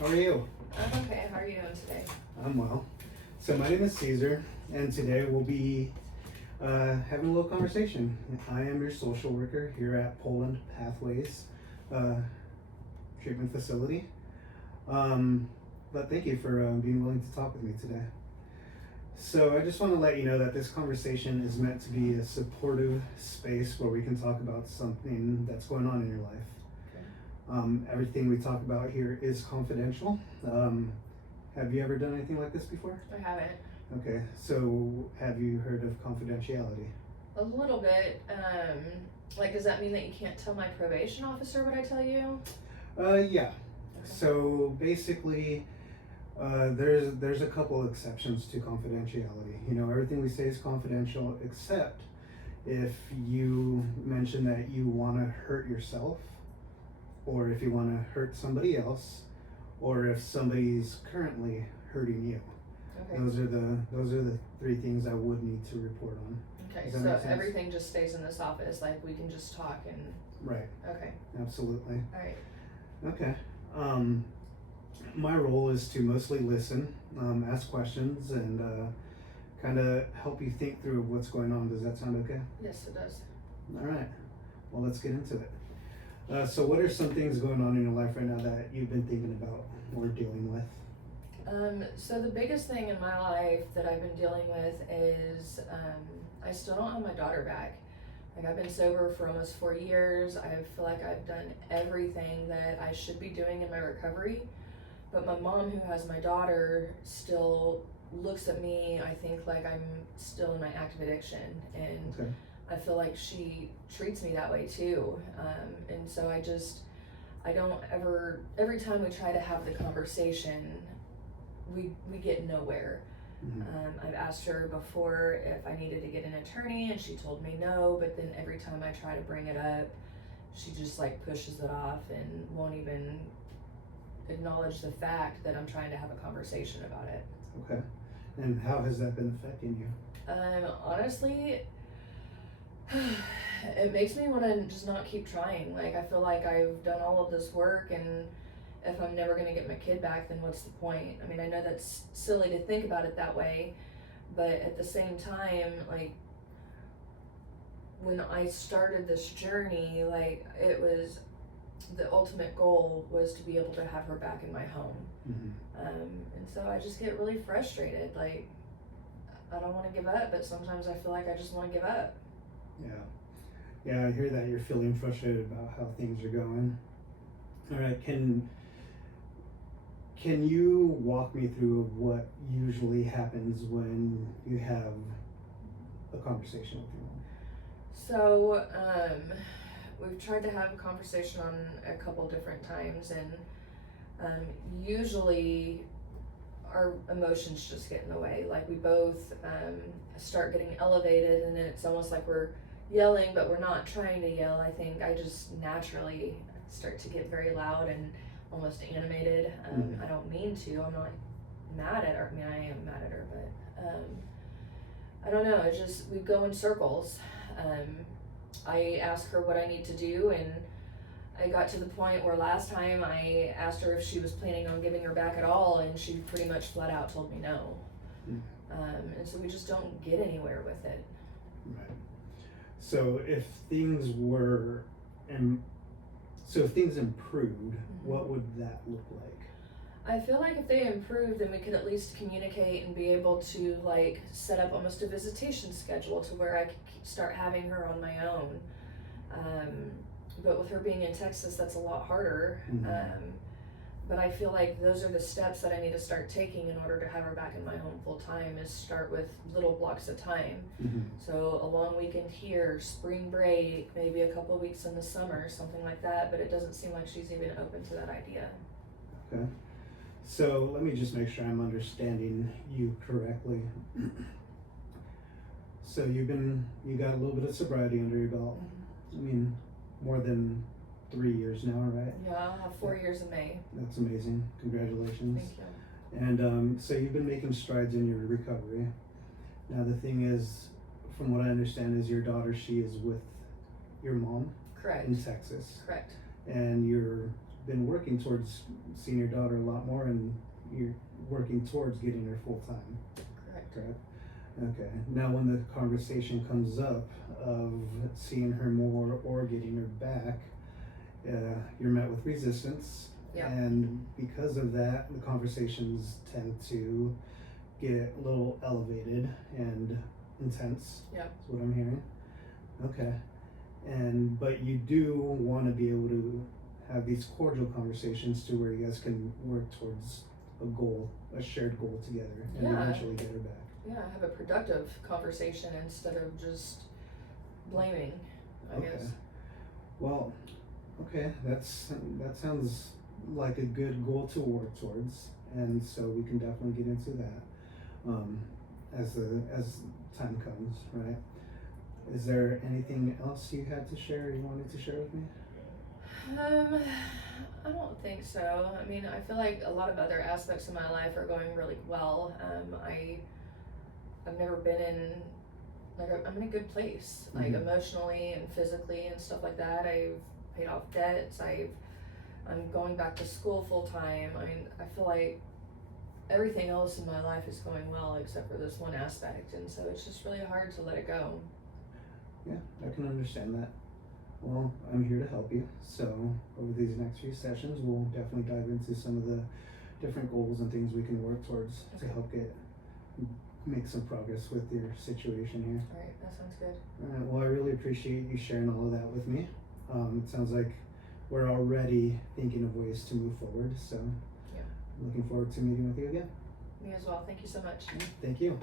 How are you? I'm okay. How are you doing today? I'm well. So my name is Caesar, and today we'll be having a little conversation. I am your social worker here at Poland Pathways Treatment Facility. But thank you for being willing to talk with me today. So I just want to let you know that this conversation is meant to be a supportive space where we can talk about something that's going on in your life. Everything we talk about here is confidential. Have you ever done anything like this before? I haven't. Okay, so have you heard of confidentiality? A little bit. Like, does that mean that you can't tell my probation officer what I tell you? Yeah. Okay. So basically, there's a couple exceptions to confidentiality. You know, everything we say is confidential except if you mention that you want to hurt yourself, or if you want to hurt somebody else, or if somebody's currently hurting you. Okay. Those are the three things I would need to report on. Okay, Does that so make sense? everything just stays in this office, like we can just talk and. Right. Okay. Absolutely. All right. Okay. My role is to mostly listen, ask questions, and kind of help you think through what's going on. Does that sound okay? Yes, it does. All right. Well, let's get into it. So what are some things going on in your life right now that you've been thinking about or dealing with? So the biggest thing in my life that I've been dealing with is I still don't have my daughter back. Like, I've been sober for almost 4 years. I feel like I've done everything that I should be doing in my recovery. But my mom, who has my daughter, still looks at me, I think, like I'm still in my active addiction. And Okay. I feel like she treats me that way too. And so I don't ever, every time we try to have the conversation, we get nowhere. Mm-hmm. I've asked her before if I needed to get an attorney, and she told me no, but then every time I try to bring it up, she just like pushes it off and won't even acknowledge the fact that I'm trying to have a conversation about it. Okay. And how has that been affecting you? Honestly, it makes me want to just not keep trying. Like, I feel like I've done all of this work, and if I'm never going to get my kid back, then what's the point? I mean, I know that's silly to think about it that way, but at the same time, like, when I started this journey, like, it was, the ultimate goal was to be able to have her back in my home. Mm-hmm. And so I just get really frustrated. Like, I don't want to give up, but sometimes I feel like I just want to give up. Yeah, I hear that you're feeling frustrated about how things are going. All right, can you walk me through what usually happens when you have a conversation with your mom? So, we've tried to have a conversation on a couple different times, and usually our emotions just get in the way. Like, we both start getting elevated, and then it's almost like we're yelling, but we're not trying to yell. I think I just naturally start to get very loud and almost animated. I don't mean to. I'm not mad at her. I mean, I am mad at her, but I don't know. It's just, we go in circles. I ask her what I need to do, and I got to the point where last time I asked her if she was planning on giving her back at all, and she pretty much flat out told me no. And so we just don't get anywhere with it. Right. So if things were, if things improved, what would that look like? I feel like if they improved, then we could at least communicate and be able to, like, set up almost a visitation schedule to where I could start having her on my own. But with her being in Texas, that's a lot harder. But I feel like those are the steps that I need to start taking in order to have her back in my home full time, is start with little blocks of time. So a long weekend here, spring break, maybe a couple of weeks in the summer, something like that, but it doesn't seem like she's even open to that idea. Okay. So let me just make sure I'm understanding you correctly. So you got a little bit of sobriety under your belt. I mean, more than 3 years now, right? Yeah, I'll have 4 years in May. That's amazing. Congratulations. Thank you. And so you've been making strides in your recovery. Now the thing is, from what I understand, is your daughter, she is with your mom Correct. in Texas. Correct. And you're been working towards seeing your daughter a lot more, and you're working towards getting her full time. Correct. Okay. Now, when the conversation comes up of seeing her more or getting her back, you're met with resistance. Yeah. And because of that, the conversations tend to get a little elevated and intense. Yeah. That's what I'm hearing. Okay. But you do want to be able to have these cordial conversations to where you guys can work towards a goal, a shared goal together, and Yeah. eventually get her back. Yeah, have a productive conversation instead of just blaming, I guess. Well, okay, that sounds like a good goal to work towards, and so we can definitely get into that as time comes, right? Is there anything else you had to share or you wanted to share with me? I don't think so. I mean, I feel like a lot of other aspects of my life are going really well. I've never been in, like, I'm in a good place, like emotionally and physically and stuff like that. I've paid off debts. I'm going back to school full time. I mean, I feel like everything else in my life is going well except for this one aspect, and so it's just really hard to let it go. Yeah, I can understand that. Well, I'm here to help you. So over these next few sessions, we'll definitely dive into some of the different goals and things we can work towards to help make some progress with your situation here. All right, that sounds good. All right, well, I really appreciate you sharing all of that with me. It sounds like we're already thinking of ways to move forward. So Yeah. looking forward to meeting with you again. Me as well. Thank you so much. Thank you.